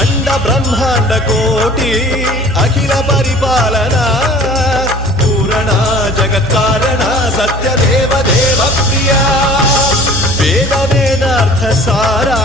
अंड ब्रह्मांड कोटि अखिल परिपालना पूरणा जगत्कारणा सत्यदेव देव प्रिया वेद वेदार्थ सारा